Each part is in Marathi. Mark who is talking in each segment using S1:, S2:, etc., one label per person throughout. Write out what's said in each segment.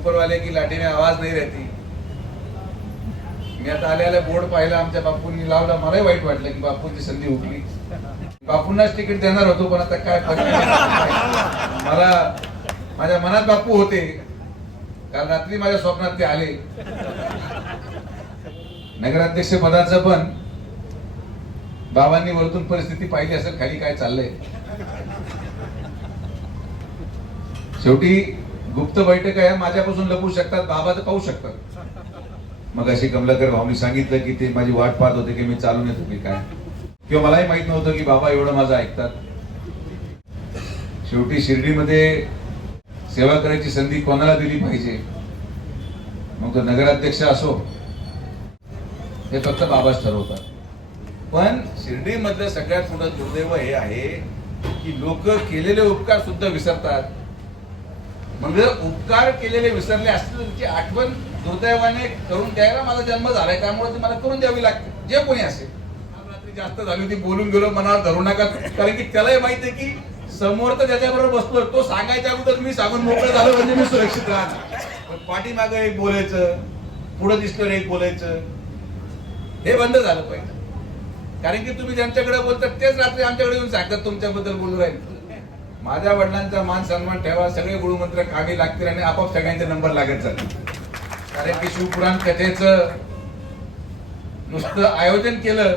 S1: ऊपर वाले की लाठी में आवाज नहीं रहती. मी आता आल्याला बोर्ड पाहिला आमच्या बापूंनी लावला. मलाही वाईट वाटलं की बापूंची संधी हुकली. बापूंनाच तिकीट देणार होतो पण आता काय मला माझ्या मनात बापू होते. काल रात्री माझ्या स्वप्नात ते आले. नगराध्यक्ष पदाचं पण बाबांनी वरतून परिस्थिती पाहिली असेल खाली काय चाललंय. शेवटी गुप्त बैठक आहे माझ्यापासून लपू शकतात बाबा तर पाहू शकतात. मग अशी कमलाकर भाऊनी सांगितलं की ते माझी वाट पाहत होते की मी चालून येतो की काय. किंवा मलाही माहीत नव्हतं की बाबा एवढं माझं ऐकतात. शेवटी शिर्डीमध्ये सेवा करायची संधी कोणाला दिली पाहिजे? मग तो नगराध्यक्ष असो हे फक्त बाबाच ठरवतात. पण शिर्डीमधलं सगळ्यात मोठं दुर्दैव हे आहे की लोक केलेले उपकार सुद्धा विसरतात. मग उपकार केलेले विसरले असतील तुमची त्याची आठवण दुर्दैवाने करून द्यायला माझा जन्म झालाय. त्यामुळे ती मला करून द्यावी लागते. जे कोणी असेल. रात्री जास्त झाली होती बोलून गेलो मनावर धरू नका. कारण की त्यालाही माहिती आहे की समोर तर त्याच्याबरोबर बसलो तो सांगायच्या अगोदर मी सांगून मोकळं झालो म्हणजे मी सुरक्षित राहणार. पण पाठीमागं एक बोलायचं पुढं दिसलं एक बोलायचं हे बंद झालं पाहिजे कारण की तुम्ही ज्यांच्याकडे बोलतात तेच रात्री आमच्याकडे येऊन सांगतात तुमच्याबद्दल बोलू राहील. माझ्या वडिलांचा मान सन्मान ठेवा सगळे गुरुमंत्र कामी लागतील आणि आपोआप सगळ्यांचे नंबर लागत जातील. कारण की शिवपुराण कथेचं नुसतं आयोजन केलं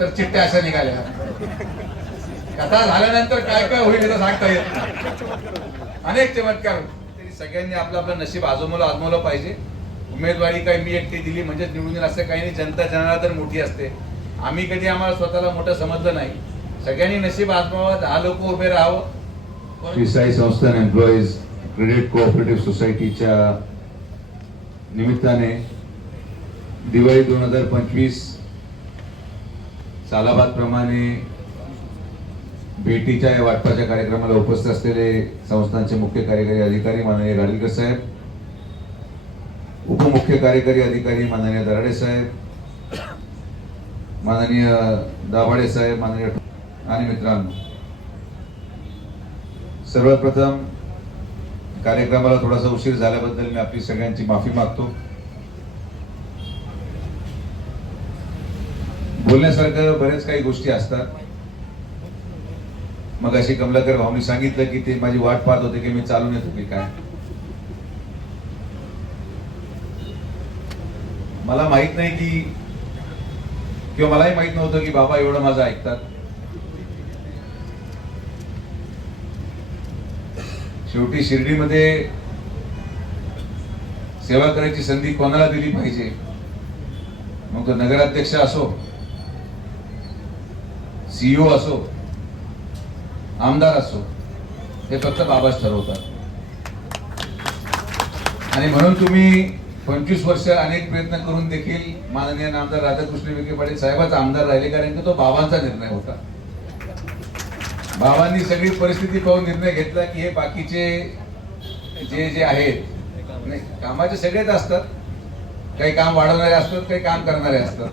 S1: तर चिठ्ठ्या अशा निघाल्या. कथा झाल्यानंतर काय काय होईल हे सांगता येत नाही. अनेक चमत्कार तरी सगळ्यांनी आपलं आपलं नशीब आजमवलं आजमवलं पाहिजे. उमेदवारी काही मी एकटी दिली म्हणजे निवडून असं काही नाही. जनता जनार्दन मोठी असते. आम्ही कधी आम्हाला स्वतःला मोठं समजलं नाही. सगळ्यांनी नशीब आजमावत दहा लोक उभे राहावं.
S2: शिसाई संस्थान एम्प्लॉईज क्रेडिट कोऑपरेटिव्ह सोसायटीच्या निमित्ताने दिवाळी दोन हजार पंचवीस सालाबाद प्रमाणे भेटीच्या या वाटपाच्या कार्यक्रमाला उपस्थित असलेले संस्थांचे मुख्य कार्यकारी अधिकारी माननीय गाडीलकर साहेब उपमुख्य कार्यकारी अधिकारी माननीय दराडे साहेब माननीय दाभाडे साहेब माननीय आणि मित्रांनो सर्वप्रथम कार्यक्रमाला थोडासा उशीर झाल्याबद्दल मी आपली सगळ्यांची माफी मागतो. बोलण्यासारखं बरेच काही गोष्टी असतात. मग अशी कमलाकर भाऊनी सांगितलं की ते माझी वाट पाहत होते की मी चालून येतो की काय. मला माहीत नाही की किंवा मलाही माहीत नव्हतं की बाबा एवढं माझं ऐकतात. शेवटी शिर्डीमध्ये सेवा करायची संधी कोणाला दिली पाहिजे? मग तो नगराध्यक्ष असो सीईओ असो आमदार असो हे फक्त बाबाच ठरवतात. आणि म्हणून तुम्ही पंचवीस वर्ष अनेक प्रयत्न करून देखील माननीय आमदार राधाकृष्ण विखे पाटील साहेबच आमदार राहिले कारण की तो बाबांचा निर्णय होता. बाबांनी सगळी परिस्थिती पाहून निर्णय घेतला की हे बाकीचे जे जे आहेत नाही कामाचे सगळेच असतात. काही काम वाढवणारे असतात काही काम करणारे असतात.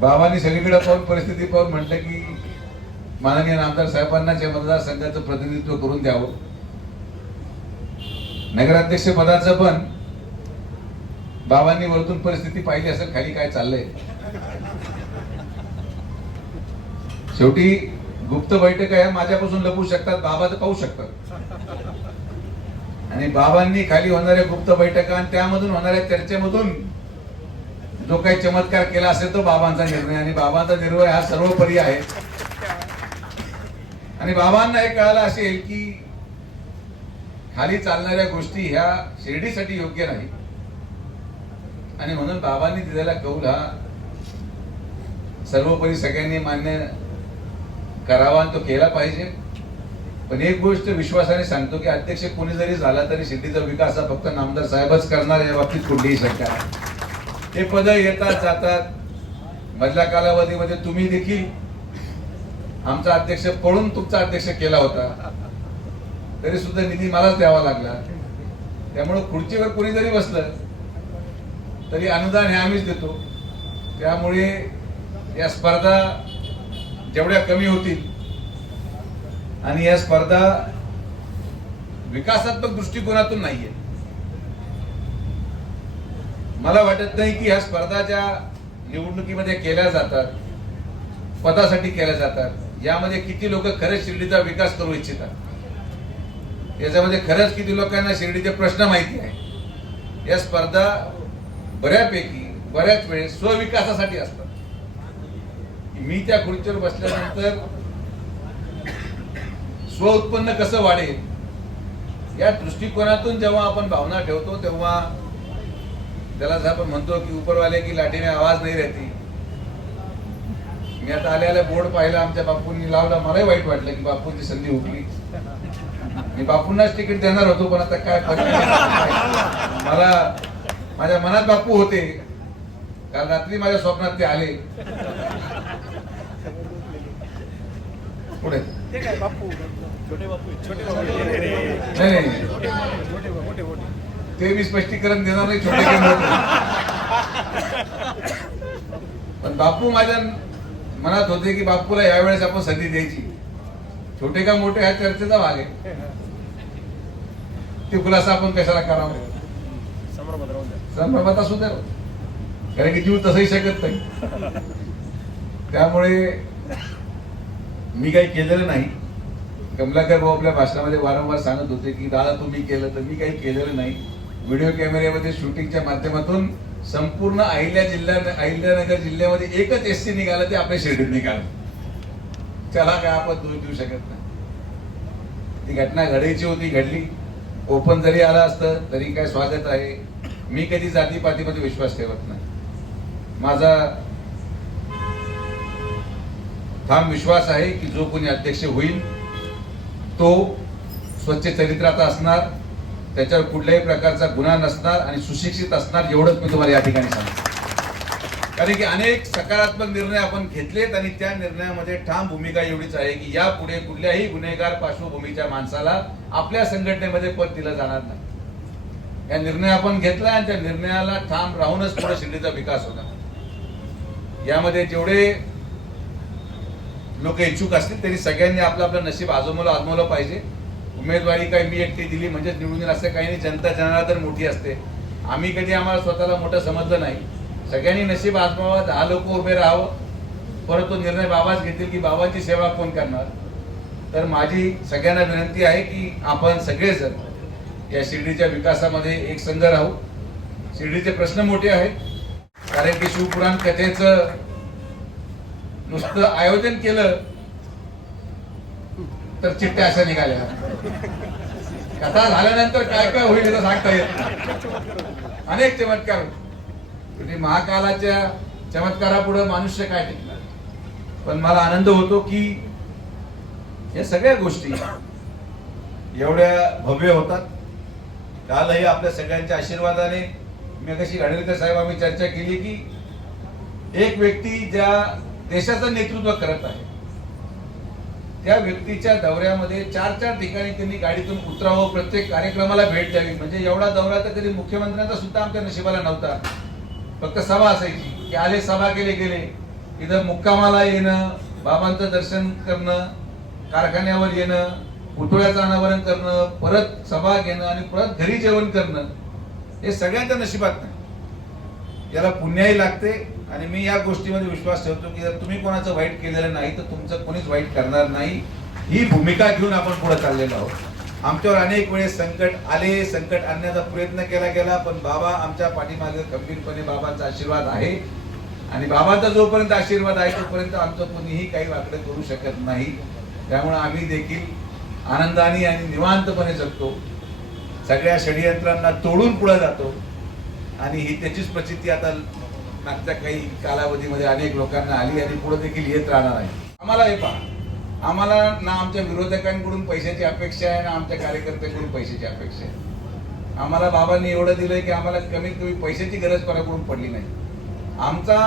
S2: बाबांनी सगळीकडे पाहून परिस्थिती पाहून म्हटलं की माननीय आमदार साहेबांनाच या मतदारसंघाचं प्रतिनिधित्व करून द्यावं. नगराध्यक्ष पदाचं पण बाबांनी वरतून परिस्थिती पाहिली असेल खाली काय चाललंय. शेवटी गुप्त बैठक आहे माझ्यापासून लपू शकतात बाबा तर पाहू शकतात. आणि बाबांनी खाली होणाऱ्या गुप्त बैठका आणि त्यामधून होणाऱ्या चर्चेमधून जो काही चमत्कार केला असेल तो बाबांचा निर्णय. आणि बाबांचा निर्णय हा सर्वोपरी आहे. आणि बाबांना हे कळालं असेल की खाली चालणाऱ्या गोष्टी ह्या शिर्डीसाठी योग्य नाही. आणि म्हणून बाबांनी दिलेला कौल हा सर्वोपरी सगळ्यांनी मान्य करावा आणि तो केला पाहिजे. पण एक गोष्ट विश्वासाने सांगतो की अध्यक्ष कोणी जरी झाला तरी सिद्धीचा विकास हा फक्त नामदार साहेबच करणार या बाबतीत कुठलीही शंका नाही. पद येतात जातात. मधल्या कालावधीमध्ये तुम्ही देखील आमचा अध्यक्ष पळून तुमचा अध्यक्ष केला होता. तरी सुद्धा निधी मलाच द्यावा लागला. त्यामुळे खुर्चीवर कोणी जरी बसलं तरी अनुदान हे आम्हीच देतो. त्यामुळे या स्पर्धा तेवढ्या कमी होतील. आणि या स्पर्धा विकासात्मक दृष्टिकोनातून नाहीये. मला वाटत नाही की ह्या स्पर्धा ज्या निवडणुकीमध्ये केल्या जातात पदासाठी केल्या जातात. यामध्ये किती लोक खरंच शिर्डीचा विकास करू इच्छितात? याच्यामध्ये खरंच किती लोकांना शिर्डीचे प्रश्न माहिती आहे या स्पर्धा बऱ्यापैकी बऱ्याच वेळेस स्वविकासासाठी असतात. मी त्या खुर्चीवर बसल्यानंतर स्व उत्पन्न कसं वाढेल? या दृष्टिकोनातून जेव्हा आपण भावना ठेवतो तेव्हा त्याला जर आपण म्हणतो की उपरवाले की लाठीने आवाज नाही राहती. मी आता आले बोर्ड पाहिला आमच्या बापूंनी लावला मलाही वाईट वाटलं की बापूंची संधी उठली मी बापूंनाच तिकीट देणार होतो पण आता काय मला माझ्या मनात बापू होते. काल रात्री माझ्या स्वप्नात ते आले. पुढे.
S3: ते काय बापू? छोटे बापू छोटे
S2: नाही नाही. ते मी स्पष्टीकरण देणार नाही छोटे. पण बापू माझ्या मनात होते की बापूला यावेळेस आपण संधी द्यायची. छोटे का मोठे ह्या चर्चेचा भाग आहे. ते खुलासा आपण कशाला करावा?
S3: संभ्रमात
S2: असू द्या. कारण की जीव तसंही शकत नाही. त्यामुळे मी काही केलेलं नाही. कमलाकर भाऊ आपल्या भाषणामध्ये वारंवार सांगत होते की दादा तुम्ही केलं तर मी काही केलेलं नाही. व्हिडिओ कॅमेऱ्यामध्ये शूटिंगच्या माध्यमातून संपूर्ण अहिल्या जिल्ह्या अहिल्यानगर जिल्ह्यामध्ये एकच एस सी निघालं ते आपल्या शिर्डीत निघालं. त्याला काय आपण दोष देऊ शकत नाही. ती घटना घडायची होती घडली. ओपन जरी आला असतं तरी काय स्वागत आहे. मी कधी जातीपातीमध्ये विश्वास ठेवत नाही. माझा ठाम विश्वास आहे की जो कोणी अध्यक्ष होईल तो स्वच्छ चरित्राचा असणार त्याच्यावर कुठल्याही प्रकारचा गुन्हा नसणार आणि सुशिक्षित असणार एवढंच मी तुम्हाला या ठिकाणी सांगतो. कारण की अनेक सकारात्मक निर्णय आपण घेतलेत आणि त्या निर्णयामध्ये ठाम भूमिका एवढीच आहे की यापुढे कुठल्याही गुन्हेगार पार्श्वभूमीच्या माणसाला आपल्या संघटनेमध्ये पद दिलं जाणार नाही. या निर्णय आपण घेतला आणि त्या निर्णयाला ठाम राहूनच पुढे शिर्डीचा विकास होणार. यामध्ये जेवढे लोक इच्छुक असतील त्यांनी सगळ्यांनी आपलं आपलं नशीब आजमवलं आजमवलं पाहिजे. उमेदवारी काही मी एकटी दिली म्हणजेच निवडून असं काही नाही. जनता जनार्दन मोठी असते. आम्ही कधी आम्हाला स्वतःला मोठं समजलं नाही. सगळ्यांनी नशीब आजमावा दहा लोक उभे राहावं. परत तो निर्णय बाबाच घेतील की बाबांची सेवा कोण करणार? तर माझी सगळ्यांना विनंती आहे की आपण सगळेजण या शिर्डीच्या विकासामध्ये एक संघ राहू. शिर्डीचे प्रश्न मोठे आहेत. कारण की शिवपुराण कथेचं नुसतं आयोजन केलं तर चिठ्ठ्या अशा निघाल्या. कथा झाल्यानंतर काय काय होईल हे सांगता येत नाही. अनेक चमत्कार म्हणजे महाकालाच्या चमत्कारापुढे मनुष्य काय टिकणार? पण मला आनंद होतो की या सगळ्या गोष्टी एवढ्या भव्य होतात. कालही आपल्या सगळ्यांच्या आशीर्वादाने मी कशी घाडलेकर साहेब आम्ही चर्चा केली की एक व्यक्ती ज्या देशाचं नेतृत्व करत आहे. त्या व्यक्तीच्या दौऱ्यामध्ये चार चार ठिकाणी त्यांनी गाडीतून उतरावं प्रत्येक कार्यक्रमाला भेट द्यावी. म्हणजे एवढा दौरा तर कधी मुख्यमंत्र्यांचा सुद्धा आमच्या नशिबाला नव्हता. फक्त सभा असायची की आले सभा केले गेले इथं मुक्कामाला येणं बाबांचं दर्शन करणं कारखान्यावर येणं पुतळ्याचं अनावरण करणं परत सभा घेणं आणि परत घरी जेवण करणं हे सगळ्यांच्या नशिबात नाही. याला पुण्याही लागते आणि मी या गोष्टीमध्ये विश्वास ठेवतो की जर तुम्ही कोणाचं वाईट केलेलं नाही तर तुमचं कोणीच वाईट करणार नाही. ही भूमिका घेऊन आपण पुढे चाललेलो आहोत. आमच्यावर अनेक वेळेस संकट आले संकट आणण्याचा प्रयत्न केला गेला पण बाबा आमच्या पाठीमागे खंबीरपणे बाबांचा आशीर्वाद आहे. आणि बाबाचा जोपर्यंत आशीर्वाद आहे तोपर्यंत आमचं कोणीही काही वाकडं करू शकत नाही. त्यामुळे आम्ही देखील आनंदाने आणि निवांतपणे जगतो. सगळ्या षडयंत्रांना तोडून पुढे जातो. आणि ही त्याचीच प्रचिती आता मागच्या काही कालावधीमध्ये अनेक लोकांना आली आणि पुढे देखील येत राहणार आहे. आम्हाला हे पहा. आम्हाला ना आमच्या विरोधकांकडून पैशाची अपेक्षा आहे ना आमच्या कार्यकर्त्यांकडून पैशाची अपेक्षा आहे. आम्हाला बाबांनी एवढं दिलंय की आम्हाला कमीत कमी पैशाची गरज कोणाकडून पडली नाही. आमचा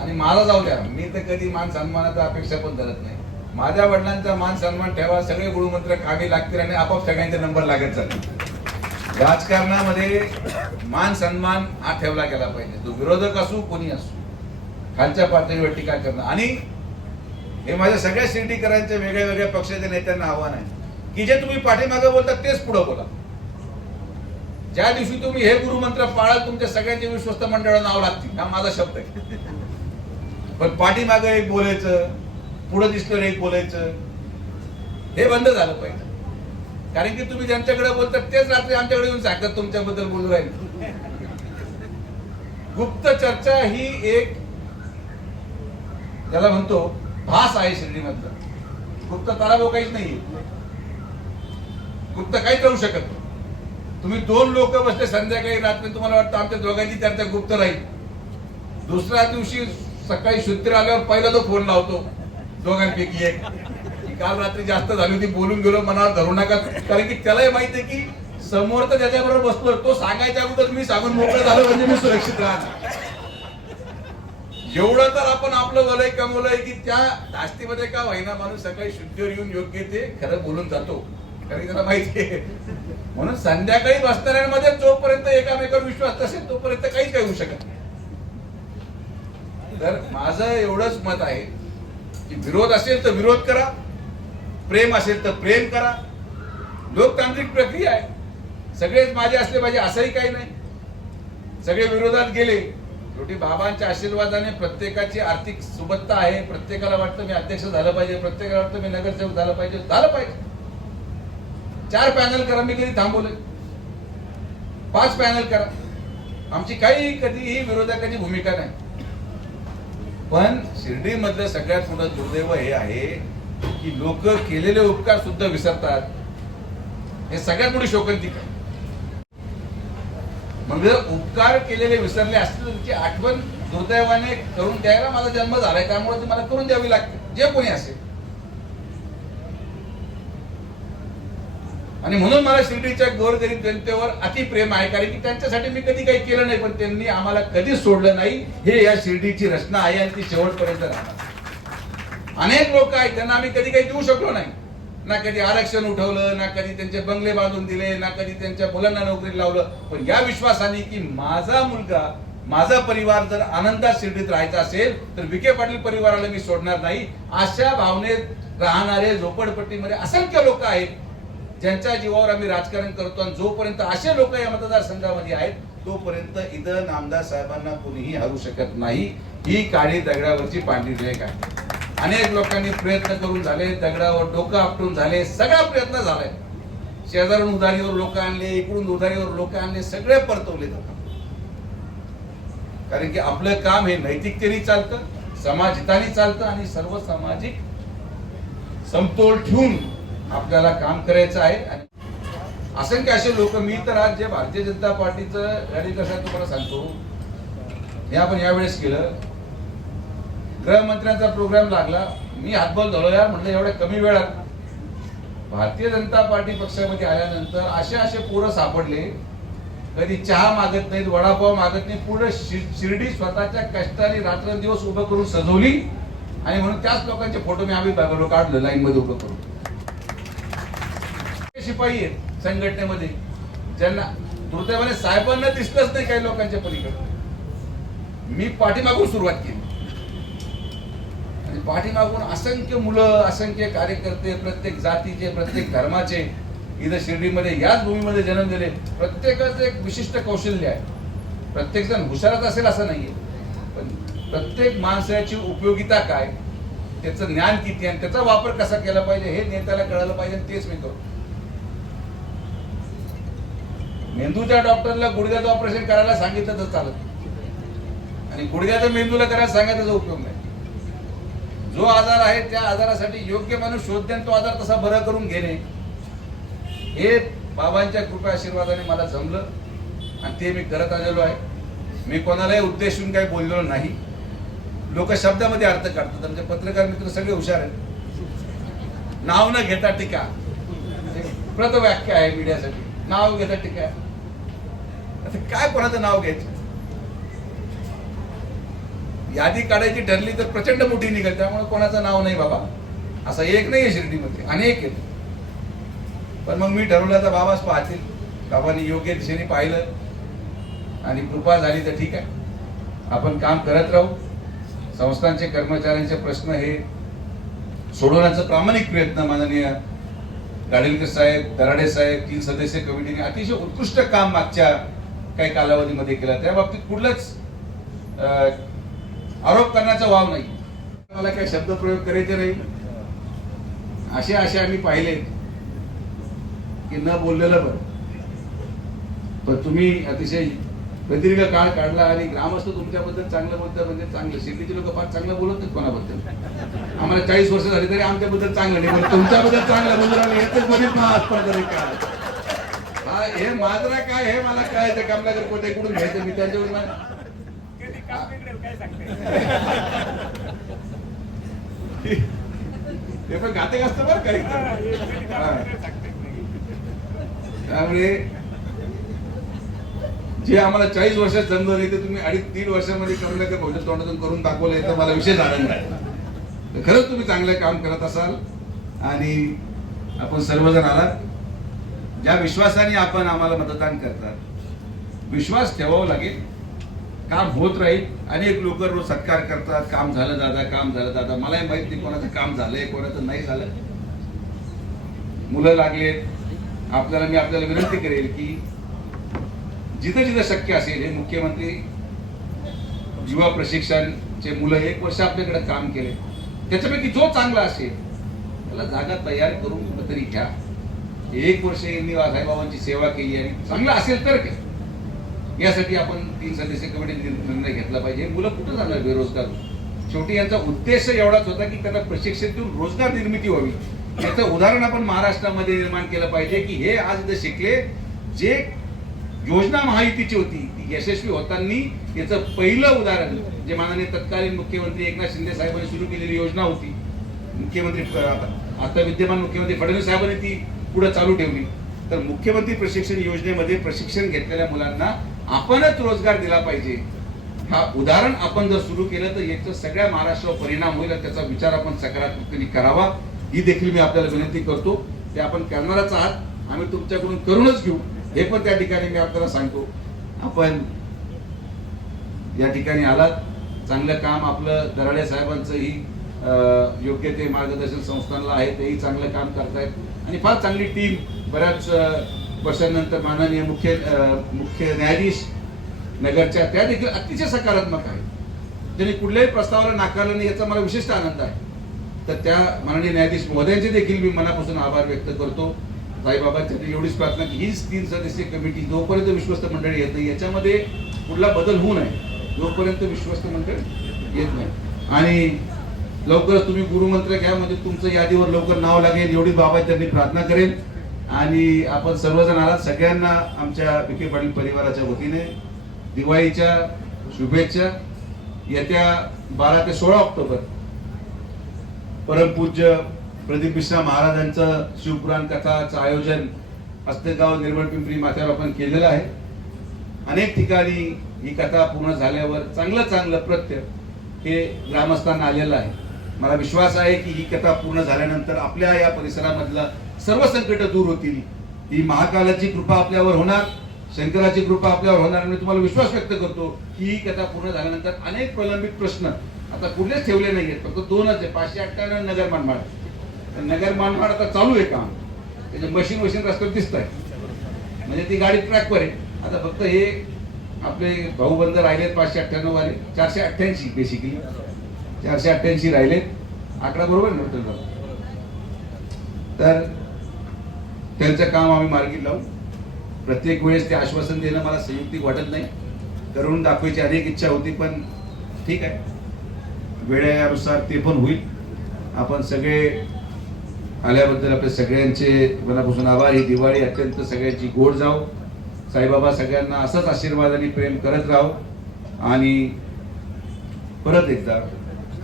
S2: आणि मला जाऊ द्या. मी तर कधी मान सन्मानाचा अपेक्षा पण धरत नाही. माझ्या वडिलांचा मान सन्मान ठेवा सगळे गुरुमंत्र कामी लागतील आणि आपोआप सगळ्यांचे नंबर लागत जातील. राजकारणामध्ये मान सन्मान हा ठेवला गेला पाहिजे. तो विरोधक असू कोणी असू. खालच्या पातळीवर टीका करणं. आणि हे माझ्या सगळ्या शिर्डीकरांच्या वेगळ्या वेगळ्या पक्षाच्या नेत्यांना आव्हान आहे. की जे तुम्ही पाठीमागे बोलता तेच पुढे बोला. ज्या दिवशी तुम्ही हे गुरुमंत्र पाळाल तुमच्या सगळ्यांचे विश्वस्त मंडळाला नाव लागतील. हा माझा शब्द आहे. पण पाठीमागं एक बोलायचं पुढे दिसलं एक बोलायचं हे बंद झालं पाहिजे. कारण की तुम्ही ज्यांच्याकडे बोलतात तेच रात्री आमच्याकडे येऊन सांगतात तुमच्याबद्दल बोलू राहील. गुप्त चर्चा ही एक त्याला म्हणतो भास आहे शिर्डीमधला. गुप्त ताराबो काहीच नाही गुप्त काहीच राहू शकत नाही. तुम्ही दोन लोक बसले संध्याकाळी रात्री तुम्हाला वाटतं आमच्या दोघांची त्यांचा गुप्त राहील. दुसऱ्या दिवशी सकाळी शुद्ध आल्यावर पहिला तो फोन लावतो दोघांपैकी एक. काल रात्री जास्त झाली होती बोलून गेलो मनावर धरू नका. कारण की त्यालाही माहीत आहे की समोर तर त्याच्याबरोबर बसलो तो सांगायच्या अगोदर मी सांगून मोकळं झालो म्हणजे मी सुरक्षित राहणार. एवढं तर आपण आपलं वलय कमवलंय की त्या धास्तीमध्ये का होईना माणूस सकाळी शुद्धीवर येऊन योग्य ते खरं बोलून जातो. कारण त्याला माहितीये म्हणून संध्याकाळी बसणाऱ्यांमध्ये जोपर्यंत एकामेकावर विश्वास असेल तोपर्यंत काहीच काही होऊ शकत नाही. तर माझं एवढंच मत आहे की विरोध असेल तर विरोध करा. प्रेम असेल तर प्रेम करा. लोकतांत्रिक प्रक्रिया आहे. सगळेच माझे असले पाहिजे असंही काही नाही. सगळे विरोधात गेले. शेवटी बाबांच्या आशीर्वादाने प्रत्येकाची आर्थिक सुबत्ता आहे. प्रत्येकाला वाटतं मी अध्यक्ष झालं पाहिजे. प्रत्येकाला वाटतं मी नगरसेवक झालं पाहिजे. झालं पाहिजे. चार पॅनल करा. मी कधी थांबवले पाच पॅनल करा. आमची काही कधीही विरोधकाची भूमिका नाही. पण शिर्डीमधलं सगळ्यात मोठं दुर्दैव हे आहे. की लोक केलेले उपकार सुद्धा विसरतात. हे सगळ्यात मोठी शोकंतिक आहे. म्हणजे उपकार केलेले विसरले असतील तुमची आठवण दुर्दैवाने करून द्यायला माझा जन्म झालाय त्यामुळे ती मला करून द्यावी लागते जे कोणी असेल. आणि म्हणून मला शिर्डीच्या गोरगरीब जनतेवर अति प्रेम आहे कारण की त्यांच्यासाठी मी कधी काही केलं नाही पण त्यांनी आम्हाला कधीच सोडलं नाही हे या शिर्डीची रचना आहे आणि ती शेवटपर्यंत राहणार. अनेक लोक आहेत त्यांना आम्ही कधी काही देऊ शकलो नाही. ना कधी आरक्षण उठवलं ना कधी त्यांचे बंगले बांधून दिले ना कधी त्यांच्या मुलांना नोकरी लावलं. पण या विश्वासाने की माझा मुलगा माझा परिवार जर आनंदात शिर्डीत राहायचा असेल तर विखे पाटील परिवाराला मी सोडणार नाही. अशा भावनेत राहणारे झोपडपट्टीमध्ये असंख्य लोक आहेत ज्यांच्या जीवावर आम्ही राजकारण करतो आणि जोपर्यंत असे लोक या मतदारसंघामध्ये आहेत तोपर्यंत इथं नामदार साहेबांना कोणीही हरू शकत नाही. ही काळी दगडावरची पांढरी रेख आहे. अनेक लोकांनी प्रयत्न करून झाले दगडावर डोकं आपटून झाले सगळा प्रयत्न झालाय. शेजारून उधारीवर लोक आणले इकडून उधारीवर लोक आणले सगळे परतवले जातात. कारण की आपलं काम हे नैतिकतेने चालतं समाजहिताने चालतं आणि सर्व सामाजिक समतोल ठेवून आपल्याला काम करायचं आहे आणि असंख्य असे लोक मी तर आज जे भारतीय जनता पार्टीचं रॅली कसं तुम्हाला सांगतो. हे आपण यावेळेस केलं गृहमंत्र्यांचा प्रोग्राम लागला. मी हातबल झालो यार म्हणलं एवढ्या कमी वेळात. भारतीय जनता पार्टी पक्षामध्ये आल्यानंतर असे असे पोरं सापडले. कधी चहा मागत नाहीत वडापाव मागत नाही पूर्ण शि- शिर्डी स्वतःच्या कष्टाने रात्रंदिवस उभं करून सजवली. आणि म्हणून त्याच लोकांचे फोटो मी आम्ही काढलो लाईन मध्ये उभं करून. शिपाई आहेत संघटनेमध्ये. ज्यांना दुर्दैवाने साहेबांना दिसलंच नाही काही लोकांच्या पलीकडे. मी पाठीमागून सुरुवात केली. आणि पाठीमागून असंख्य मुलं असंख्य कार्यकर्ते प्रत्येक जातीचे प्रत्येक धर्माचे इथं शिर्डीमध्ये याच भूमीमध्ये जन्म दिले. प्रत्येकाचं एक विशिष्ट कौशल्य आहे. प्रत्येक जण हुशारच असेल असं नाहीये. पण प्रत्येक माणसाची उपयोगिता काय त्याचं ज्ञान किती आणि त्याचा वापर कसा केला पाहिजे हे नेत्याला कळायला पाहिजे तेच मी करतो. मेंदूच्या डॉक्टरला गुडघ्याचं ऑपरेशन करायला सांगितलं तर चालत. आणि गुडघ्याचं मेंदूला करायला सांगायचा उपयोग नाही. जो आजार आहे त्या आजारासाठी योग्य माणूस शोधते आणि तो आजार तसा बरा करून घेणे. हे बाबांच्या कृपा आशीर्वादाने मला जमलं आणि ते मी करत आलेलो आहे. मी कोणालाही उद्देशून काही बोललेलो नाही. लोक शब्दामध्ये अर्थ काढतात. आमचे पत्रकार मित्र सगळे हुशार आहेत. नाव न घेता टीका. प्रत व्याख्या आहे मीडियासाठी. नाव घेता टीका. आता काय कोणाचं नाव घ्यायचं? यादी काढायची ठरली तर प्रचंड मोठी निघेल त्यामुळे कोणाचं नाव नाही बाबा. असं एक नाही आहे शिर्डीमध्ये अनेक आहेत. पण मग मी ठरवलं तर बाबाच पाहतील. बाबांनी योग्य दिशेने पाहिलं आणि कृपा झाली तर ठीक आहे. आपण काम करत राहू. संस्थांचे कर्मचाऱ्यांचे प्रश्न हे सोडवण्याचा प्रामाणिक प्रयत्न माननीय गाडीलकर साहेब दराडे साहेब तीन सदस्य कमिटीने अतिशय उत्कृष्ट काम मागच्या काही कालावधीमध्ये केलं. त्या बाबतीत कुठलंच आरोप करण्याचा वाव नाही. मला काही शब्द प्रयोग करायचे नाही. असे असे आम्ही पाहिले की न बोललेलं बरं. पण तुम्ही अतिशय प्रदीर्घ काळ काढला आणि ग्रामस्थ तुमच्याबद्दल चांगलं बोलतात म्हणजे चांगलं. शेतीचे लोक फार चांगलं बोलत नाहीत कोणाबद्दल. आम्हाला चाळीस वर्ष झाली तरी आमच्याबद्दल चांगलं नाही पण तुमच्याबद्दल चांगलं बोलून राहिले याच काय हे माजरा काय हे मला कळायचं कामलागर कोटे कुठून घ्यायचं? मी त्यांच्यावर ते पण घातक असतं बरं काही त्यामुळे जे आम्हाला चाळीस वर्षात नाही ते तुम्ही अडीच तीन वर्षामध्ये करून नका बहुजन तोंडातून करून दाखवलं तर मला विशेष आनंद आहे तर खरंच तुम्ही चांगलं काम करत असाल आणि आपण सर्वजण आलात. ज्या विश्वासाने आपण आम्हाला मतदान करतात विश्वास ठेवावा लागेल. काम होत राहील. अनेक लोक रोज सत्कार करतात. काम झालं दादा काम झालं दादा. मलाही माहीत नाही कोणाचं काम झालंय कोणाचं नाही झालं. मुलं लागलेत. आपल्याला मी आपल्याला विनंती करेल की जिथं जिथं शक्य असेल हे मुख्यमंत्री युवा प्रशिक्षणचे मुलं एक वर्ष आपल्याकडे काम केले. त्याच्यापैकी जो चांगला असेल त्याला जागा तयार करून कुठंतरी घ्या. एक वर्ष यांनी साईबाबांची सेवा केली आणि चांगलं असेल तर काय यासाठी आपण तीन सदस्य कमिटी निर्णय घेतला पाहिजे. मुलं कुठं जाणार बेरोजगार? शेवटी यांचा उद्देश एवढाच होता की त्यांना प्रशिक्षण देऊन रोजगार निर्मिती व्हावी. याचं उदाहरण आपण महाराष्ट्रामध्ये निर्माण केलं पाहिजे की हे आज जर शिकले जे योजना महायुतीची होती ती यशस्वी होताना याचं पहिलं उदाहरण जे माननीय तत्कालीन मुख्यमंत्री एकनाथ शिंदे साहेबांनी सुरू केलेली योजना होती. मुख्यमंत्री आता विद्यमान मुख्यमंत्री फडणवीस साहेबांनी ती पुढे चालू ठेवली. तर मुख्यमंत्री प्रशिक्षण योजनेमध्ये प्रशिक्षण घेतलेल्या मुलांना आपणच रोजगार दिला पाहिजे. हा उदाहरण आपण जर सुरू केलं तर याचा सगळ्या महाराष्ट्रावर परिणाम होईल आणि त्याचा विचार आपण सकारात्मकतेने करावा. ही देखील मी आपल्याला विनंती करतो. ते आपण करणारच आहात. आम्ही तुमच्याकडून करूनच घेऊ. हे पण त्या ठिकाणी मी आपल्याला सांगतो. आपण या ठिकाणी आलात. चांगलं काम आपलं दराडे साहेबांचंही ही योग्य ते मार्गदर्शन संस्थांना आहे. तेही चांगलं काम करतायत. आणि फार चांगली टीम बऱ्याच वर्षांनंतर माननीय मुख्य मुख्य न्यायाधीश नगरच्या त्या देखील अतिशय सकारात्मक आहेत. त्यांनी कुठल्याही प्रस्तावाला नाकारलं नाही याचा मला विशिष्ट आनंद आहे. तर त्या माननीय न्यायाधीश महोदयांचे देखील मी मनापासून आभार व्यक्त करतो. साईबाबांच्या एवढीच प्रार्थना की हीच तीन सदस्य कमिटी जोपर्यंत विश्वस्त मंडळ येत नाही याच्यामध्ये कुठला बदल होऊ नये जोपर्यंत विश्वस्त मंडळ येत नाही. आणि लवकरच तुम्ही गुरुमंत्र घ्या म्हणजे तुमचं यादीवर लवकर नाव लागेल एवढी बाबा त्यांनी प्रार्थना करेल आणि आपण सर्वजण आला सगळ्यांना आमच्या विखे पाटील परिवाराच्या वतीने दिवाळीच्या शुभेच्छा. येत्या बारा ते सोळा ऑक्टोबर परमपूज्य प्रदीप मिश्रा महाराजांचं शिवपुराण कथाचं आयोजन अस्तेगाव निर्मळ पिंपरी माथ्यावर आपण केलेलं आहे. अनेक ठिकाणी ही कथा पूर्ण झाल्यावर चांगलं चांगलं प्रत्य हे ग्रामस्थांना आलेलं आहे. मला विश्वास आहे की ही कथा पूर्ण झाल्यानंतर आपल्या या परिसरामधला सर्व संकट दूर होतील. ही महाकालाची कृपा आपल्यावर होणार शंकराची कृपा आपल्यावर होणार आणि तुम्हाला विश्वास व्यक्त करतो की ही कथा पूर्ण झाल्यानंतर अनेक प्रलंबित प्रश्न आता कुठलेच ठेवले नाही आहेत फक्त दोनच आहे पाचशे अठ्ठ्याण्णव नगर मानमाड. तर नगर मानमाड आता चालू आहे काम. त्याचे मशीन मशीन रस्त्यावर दिसत आहे म्हणजे ती गाडी ट्रॅकवर आहे. आता फक्त हे आपले भाऊबंद राहिलेत पाचशे अठ्ठ्याण्णव वाले. चारशे अठ्ठ्याऐंशी बेसिकली चारशे अठ्ठ्याऐंशी राहिलेत. आकडा बरोबर ना तर त्यांचं काम आम्ही मार्गी लावू. प्रत्येक वेळेस ते आश्वासन देणं मला संयुक्तिक वाटत नाही. करून दाखवायची अनेक इच्छा होती पण ठीक आहे. वेळेनुसार ते पण होईल. आपण सगळे आल्याबद्दल आपल्या सगळ्यांचे मनापासून आभार. ही दिवाळी अत्यंत सगळ्यांची गोड जाऊ साईबाबा सगळ्यांना असंच आशीर्वाद आणि प्रेम करत राहो. आणि परत एकदा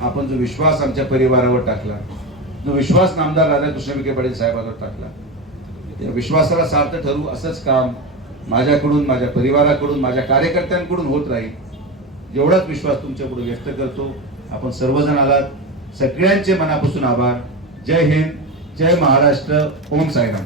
S2: आपण जो विश्वास आमच्या परिवारावर टाकला जो विश्वास नामदार राधाकृष्ण विखे पाटील साहेबांवर टाकला विश्वासाला सार्थ ठरू असंच काम माझ्याकडून माझ्या परिवाराकडून माझ्या कार्यकर्त्यांकडून होत राहील. एवढाच विश्वास तुमच्याकडून व्यक्त करतो. आपण सर्वजण आलात. सगळ्यांचे मनापासून आभार. जय हिंद जय महाराष्ट्र. ओम साईराम.